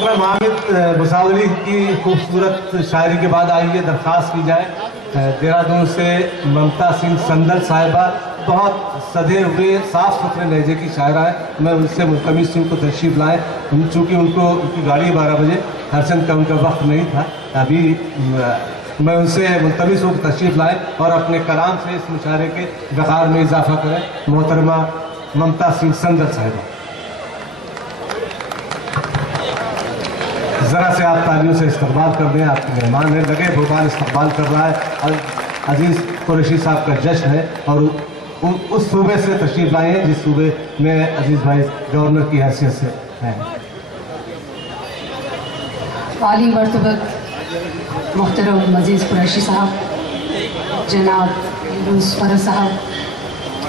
मोहतरम हामिद मुसावरी की खूबसूरत शायरी के बाद आइए दरख्वास्त की जाए देहरादून से ममता सिंह संदल साहिबा बहुत सधे हुए साफ सुथरे लहजे की शायरा है। मैं उनसे मुल्तमिस हूँ को तशरीफ़ लाएँ। चूँकि उनकी गाड़ी 12 बजे हरचंद का उनका वक्त नहीं था अभी। मैं उनसे मुल्तमिस हूँ तशरीफ़ लाएँ और अपने कलाम से इस मुशायरे के वक़ार में इजाफा करें। मोहतरमा ममता सिंह संदल साहिबा, ज़रा से आप तालियों से इस्तकबाल कर दें। आपके मेहमान हैं, लगे भोपाल इस्तकबाल कर रहा है। अजीज़ कुरैशी साहब का जश्न है और उस सूबे से तशरीफ़ लाए हैं जिस सूबे में अजीज़ भाई गवर्नर की हैसियत से हैं। आली मर्तबत मोहतरम अजीज़ कुरैशी साहब, जनाब यूनुस फरज साहब,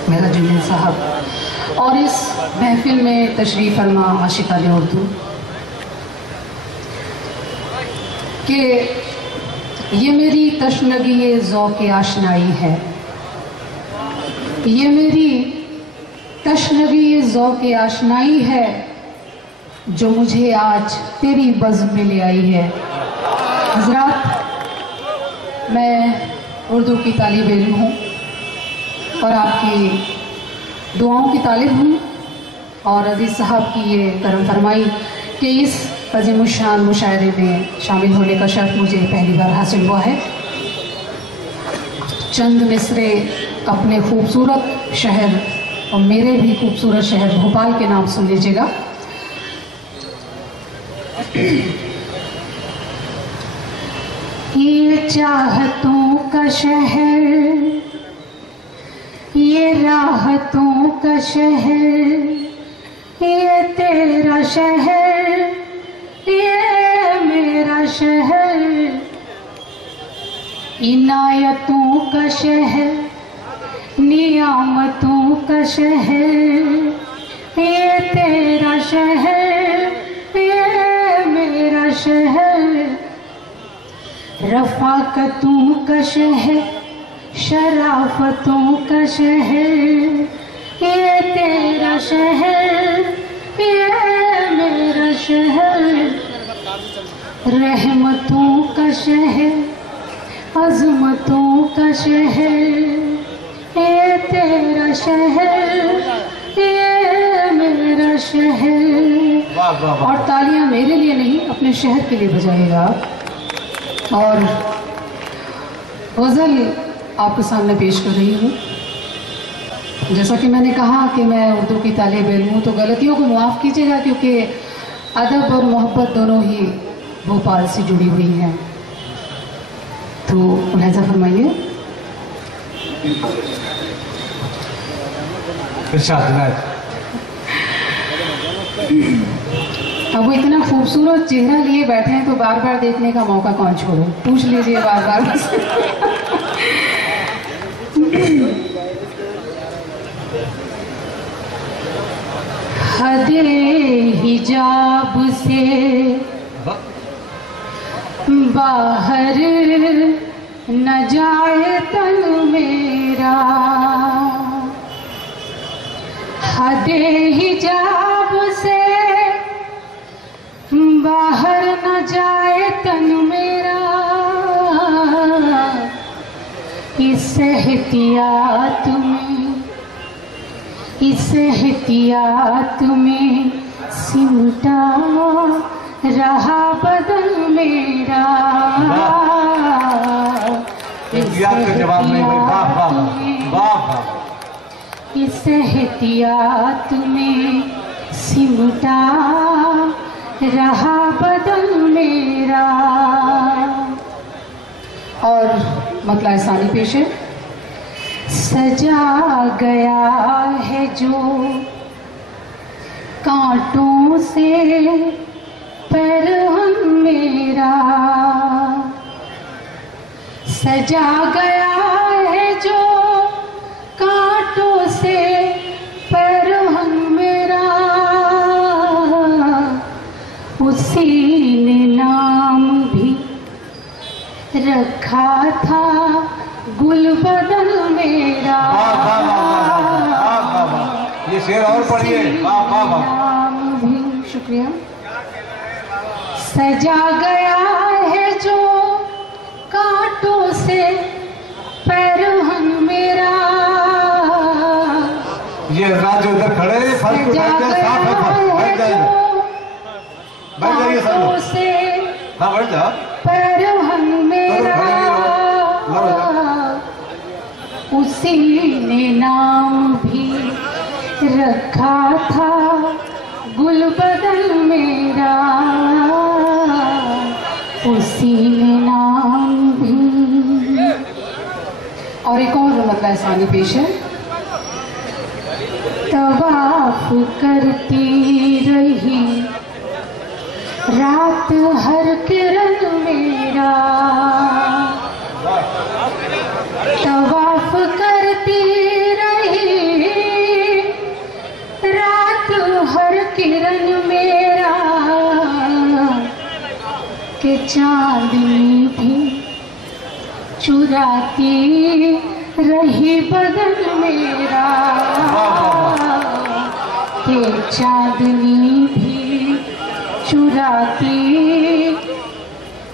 मेरा जुनैद साहब और इस महफिल में तशरीफ़ फरमा आशिक़ाने उर्दू कि ये मेरी तशनगी ये ज़ौक़ आशनाई है, ये मेरी तशनगी ये ज़ौक़ आशनाई है जो मुझे आज तेरी बज़्म में ले आई है। हज़रात, मैं उर्दू की तालिब इल्म हूँ और आपकी दुआओं की तालिब हूँ और अजीज़ साहब की ये करम फरमाई कि इस अज़ीमुश्शान मुशायरे में शामिल होने का शर्फ मुझे पहली बार हासिल हुआ है। चंद मिसरे अपने खूबसूरत शहर और मेरे भी खूबसूरत शहर भोपाल के नाम सुन लीजिएगा। ये चाहतों का शहर, ये राहतों का शहर, ये तेरा शहर, ये मेरा शहर, इनायतों का शहर, नियामतों का शहर, ये तेरा शहर, ये मेरा शहर, रफ़ाकतों का शहर, शराफतों का शहर, ये तेरा शहर, ये मेरा शहर, रहमतों का शहर, अज़मतों का शहर, ये तेरा शहर, ये मेरा शहर। और तालियां मेरे लिए नहीं अपने शहर के लिए बजाइएगा। और गज़ल आपके सामने पेश कर रही हूँ। जैसा कि मैंने कहा कि मैं उर्दू की तालिब इल्म हूँ, तो गलतियों को माफ़ कीजिएगा क्योंकि अदब और मोहब्बत दोनों ही भोपाल से जुड़ी हुई हैं। तो मुलाहिज़ा फरमाइए। अब वो इतना खूबसूरत चेहरा लिए बैठे हैं तो बार बार देखने का मौका कौन छोड़े, पूछ लीजिए बार बार। हदे हिजाब से बाहर न जाए तन मेरा, हदे हिजाब से बाहर न जाए तन मेरा, इस एहतियात में, इस एहतियात में सिमटा रहा बदन मेरा, का जवाब नहीं भाई। इस एहतियात में सिमटा रहा बदन मेरा। और मतलब सानी पेश है। सजा गया है जो कांटों से पैरहन मेरा, सजा गया है जो कांटों से पैरहन मेरा, उसी ने नाम भी रखा था गुल बदन मेरा। ये शेर और पढ़िए। वाह वाह वाह, नाम भी, शुक्रिया। सजा गया है जो कांटों से पैरहन मेरा, ये हजरात जो इधर खड़े हैं फर्श पे बैठ जाए, साफ है फर्श, बैठ जाइए, बैठ जाइए सब लोग, से हाँ बैठ जाओ, पैरहन मेरा, उसी ने नाम भी रखा था गुल बदल मेरा, उसी ने नाम भी। और एक और मतलब एहसानी पेश है। तवाफ करती रही रात हर किरण मेरा, तवाफ करती रही रात हर किरण मेरा, के चांदनी भी चुराती रही बदन मेरा, के चांदनी भी चुराती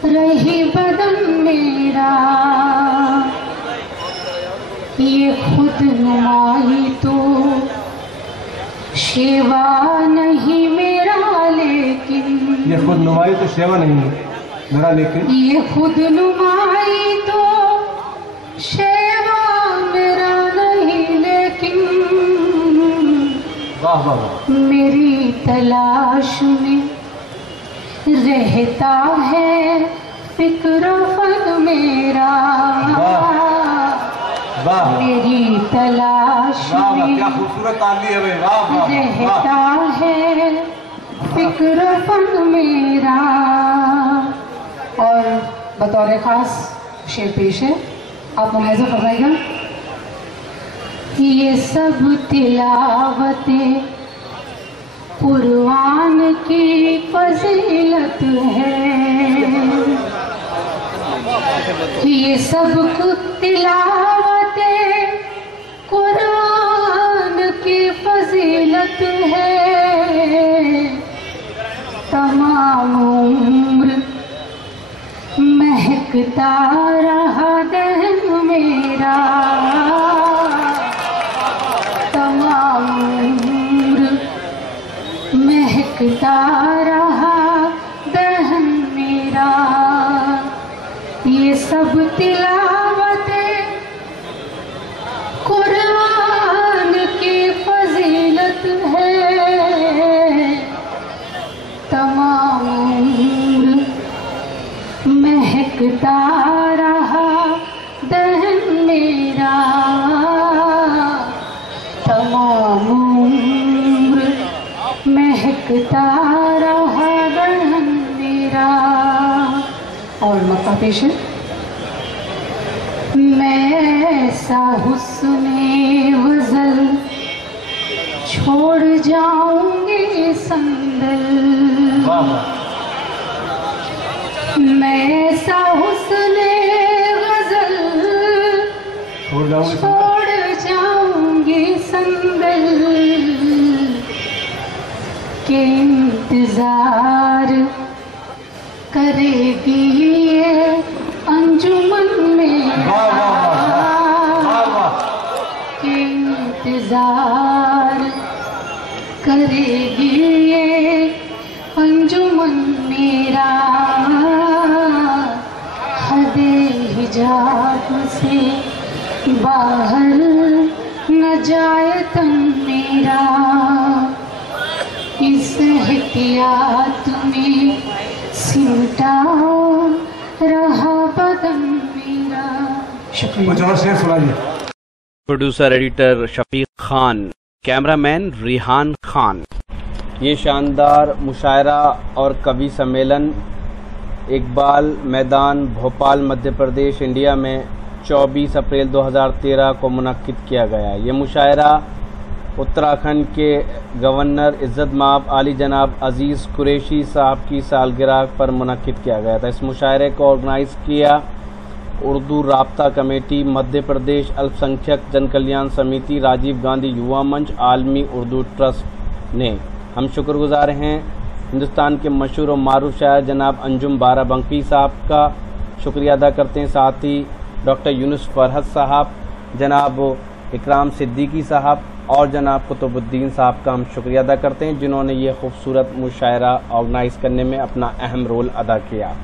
रही बदन मेरा, ये खुद नुमाई तो शेवा नहीं मेरा लेकिन, ये खुद नुमाई तो शेवा नहीं है मेरा लेकिन, ये खुद नुमाई तो शेवा मेरा नहीं लेकिन, वाह वाह वाह, मेरी तलाश में रहता है फिक्र फन मेरा, वाह मेरी तलाश वाह, में क्या खूबसूरत ताली है भाई, वाह वाह रहता वाह, है फिक्र फन मेरा। और बतौर खास शेर पेश है, आप मुलाहिजा फरमाइएगा। ये सब तिलावतें कुरान की फजीलत है, ये सब तिलावतें कुरान की फजीलत है, तमाम उम्र महकता रहा दहन मेरा, तमाम उम्र महकता रहा दहन मेरा, ये सब तिलावतें कुरान की फजीलत है, तमाम उम्र महकता रहा दहन मेरा, तमाम उम्र महकता रहा दहन मेरा। और मक्का पेश है। मैं ऐसा हुस्ने वज़ल छोड़ जाऊंगी संदल, मैं ऐसा हुस्ने गजल छोड़ जाऊंगी संदल, के इंतजार करेगी ये अंजुमन मेरा, के इंतजार करेगी ये अंजुमन मेरा, हदे हिजाब से बाहर न जाए तन मेरा, इस एहतियात में सिमटा रहा बदन मेरा। शुक्रिया। कुछ और शेर सुनाइए। Producer editor Shafiq Khan, cameraman Rihan Khan. ये शानदार मुशायरा और कवि सम्मेलन इकबाल मैदान भोपाल मध्य प्रदेश इंडिया में 24 अप्रैल 2013 को मुनक्किद किया गया। ये मुशायरा उत्तराखंड के गवर्नर इज़्ज़त माब आली जनाब अज़ीज़ कुरैशी साहब की सालगिरह पर मुनक्किद किया गया था। इस मुशायरे को ऑर्गेनाइज़ किया उर्दू राब्ता कमेटी, मध्य प्रदेश अल्पसंख्यक जन कल्याण समिति, राजीव गांधी युवा मंच, आलमी उर्दू ट्रस्ट ने। हम शुक्रगुजार हैं हिंदुस्तान के मशहूर और मारूफ शायर जनाब अंजुम बाराबंकी साहब का शुक्रिया अदा करते हैं। साथ ही डॉक्टर यूनुस फरहत साहब, जनाब इकराम सिद्दीकी साहब और जनाब कुतुबुद्दीन साहब का हम शुक्रिया अदा करते हैं, जिन्होंने ये खूबसूरत मुशायरा ऑर्गेनाइज़ करने में अपना अहम रोल अदा किया।